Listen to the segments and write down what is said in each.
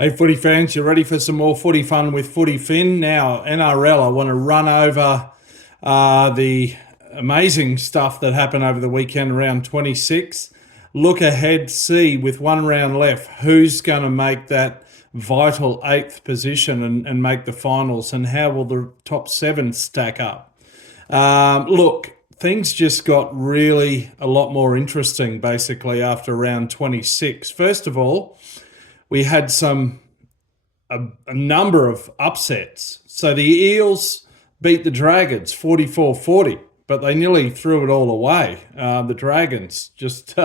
Hey, footy fans, you ready for some more footy fun with Footy Fin? Now, NRL, I want to run over the amazing stuff that happened over the weekend, round 26. Look ahead, see with one round left, who's going to make that vital eighth position and make the finals, and how will the top seven stack up? Look, things just got really a lot more interesting basically after round 26. First of all, we had a number of upsets. So the Eels beat the Dragons 44-40, but they nearly threw it all away. The Dragons just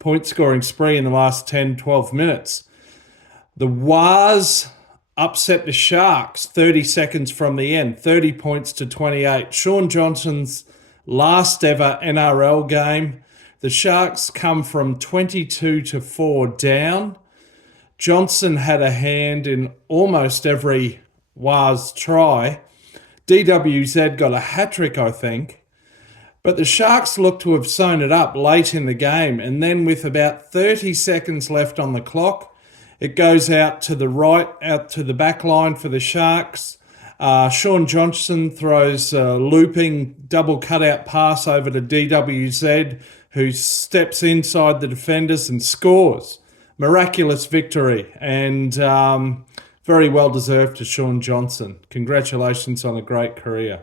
point scoring spree in the last 10, 12 minutes. The Wars upset the Sharks 30 seconds from the end, 30 points to 28. Shaun Johnson's last ever NRL game. The Sharks come from 22-4 down. Johnson had a hand in almost every Wars try. DWZ got a hat-trick, I think. But the Sharks looked to have sewn it up late in the game, and then with about 30 seconds left on the clock, it goes out to the right, out to the back line for the Sharks. Shaun Johnson throws a looping double cutout pass over to DWZ, who steps inside the defenders and scores. Miraculous victory, and very well deserved to Shaun Johnson. Congratulations on a great career.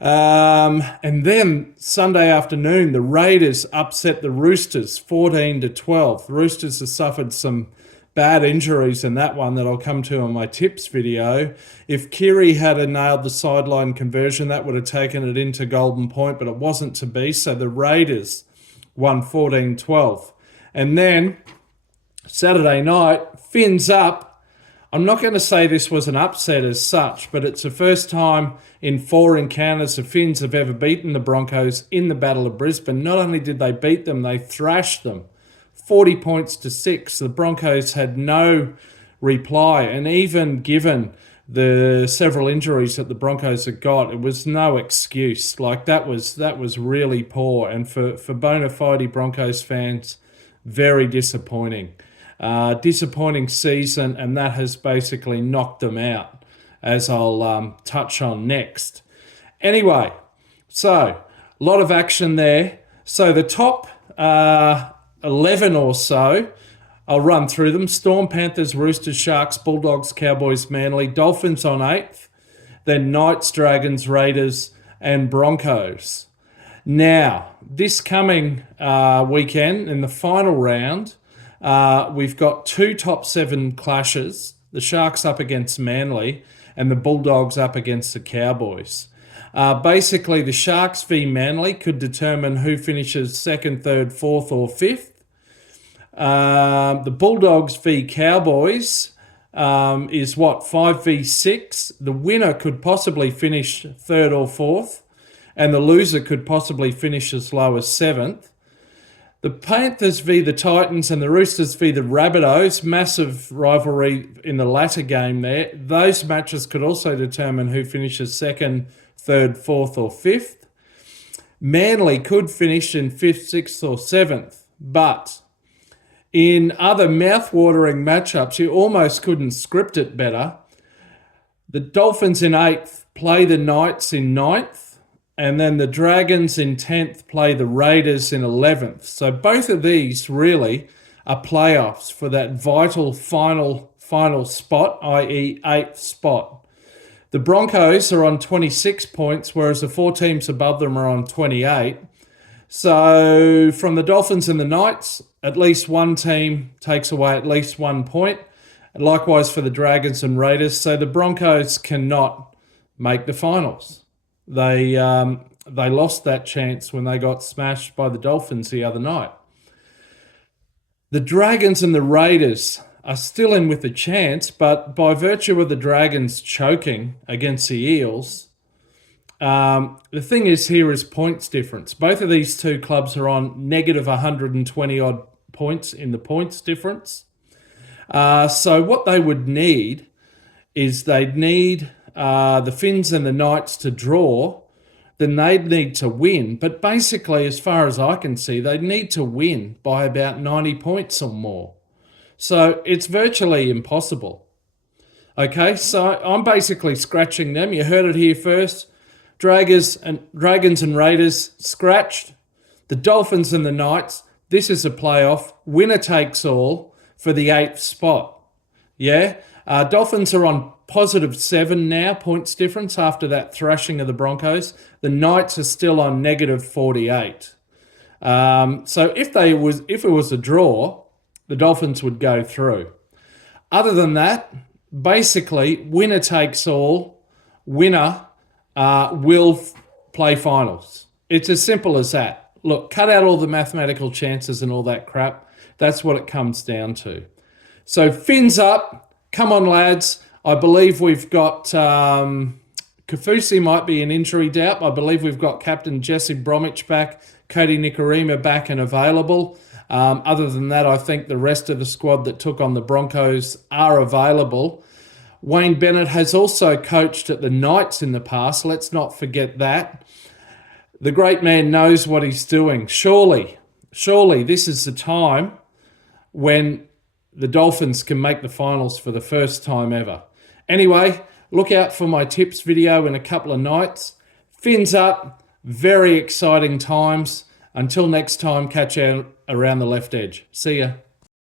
And then Sunday afternoon, the Raiders upset the Roosters 14-12. The Roosters have suffered some bad injuries in that one that I'll come to on my tips video. If Kiri had nailed the sideline conversion, that would have taken it into Golden Point, but it wasn't to be. So the Raiders won 14-12. And then Saturday night, Fins up. I'm not going to say this was an upset as such, but it's the first time in 4 encounters the Fins have ever beaten the Broncos in the Battle of Brisbane. Not only did they beat them, they thrashed them. 40 points to 6. The Broncos had no reply, and even given the several injuries that the Broncos had got, it was no excuse. Like that was really poor, and for bona fide Broncos fans, very disappointing. Disappointing season, and that has basically knocked them out, as I'll touch on next. Anyway, so a lot of action there. So the top 11 or so, I'll run through them. Storm, Panthers, Roosters, Sharks, Bulldogs, Cowboys, Manly, Dolphins on 8th, then Knights, Dragons, Raiders, and Broncos. Now, this coming weekend, in the final round, we've got 2 top 7 clashes, the Sharks up against Manly and the Bulldogs up against the Cowboys. Basically, the Sharks v Manly could determine who finishes 2nd, 3rd, 4th or 5th. The Bulldogs v Cowboys is 5 v 6. The winner could possibly finish 3rd or 4th, and the loser could possibly finish as low as 7th. The Panthers v the Titans and the Roosters v the Rabbitohs, massive rivalry in the latter game there. Those matches could also determine who finishes 2nd, 3rd, 4th or 5th. Manly could finish in 5th, 6th or 7th, but in other mouth-watering matchups, you almost couldn't script it better. The Dolphins in 8th play the Knights in 9th. And then the Dragons in 10th play the Raiders in 11th. So both of these really are playoffs for that vital final spot, i.e. 8th spot. The Broncos are on 26 points, whereas the 4 teams above them are on 28. So from the Dolphins and the Knights, at least one team takes away at least 1 point. And likewise for the Dragons and Raiders. So the Broncos cannot make the finals. They lost that chance when they got smashed by the Dolphins the other night. The Dragons and the Raiders are still in with a chance, but by virtue of the Dragons choking against the Eels, the thing is here is points difference. Both of these two clubs are on negative 120 odd points in the points difference. So what they would need is they'd need the Finns and the Knights to draw, then they'd need to win. But basically, as far as I can see, they'd need to win by about 90 points or more. So it's virtually impossible. Okay, so I'm basically scratching them. You heard it here first. Dragons and Raiders scratched. The Dolphins and the Knights, this is a playoff. Winner takes all for the 8th spot. Yeah, Dolphins are on +7 now, points difference after that thrashing of the Broncos. The Knights are still on -48. So if it was a draw, the Dolphins would go through. Other than that, basically, winner takes all. Winner will play finals. It's as simple as that. Look, cut out all the mathematical chances and all that crap. That's what it comes down to. So fins up. Come on, lads. I believe we've got Kafusi might be an injury doubt. I believe we've got Captain Jesse Bromwich back, Cody Nikorima back and available. Other than that, I think the rest of the squad that took on the Broncos are available. Wayne Bennett has also coached at the Knights in the past. Let's not forget that. The great man knows what he's doing. Surely this is the time when the Dolphins can make the finals for the first time ever. Anyway, look out for my tips video in a couple of nights. Fins up, very exciting times. Until next time, catch you around the left edge. See ya.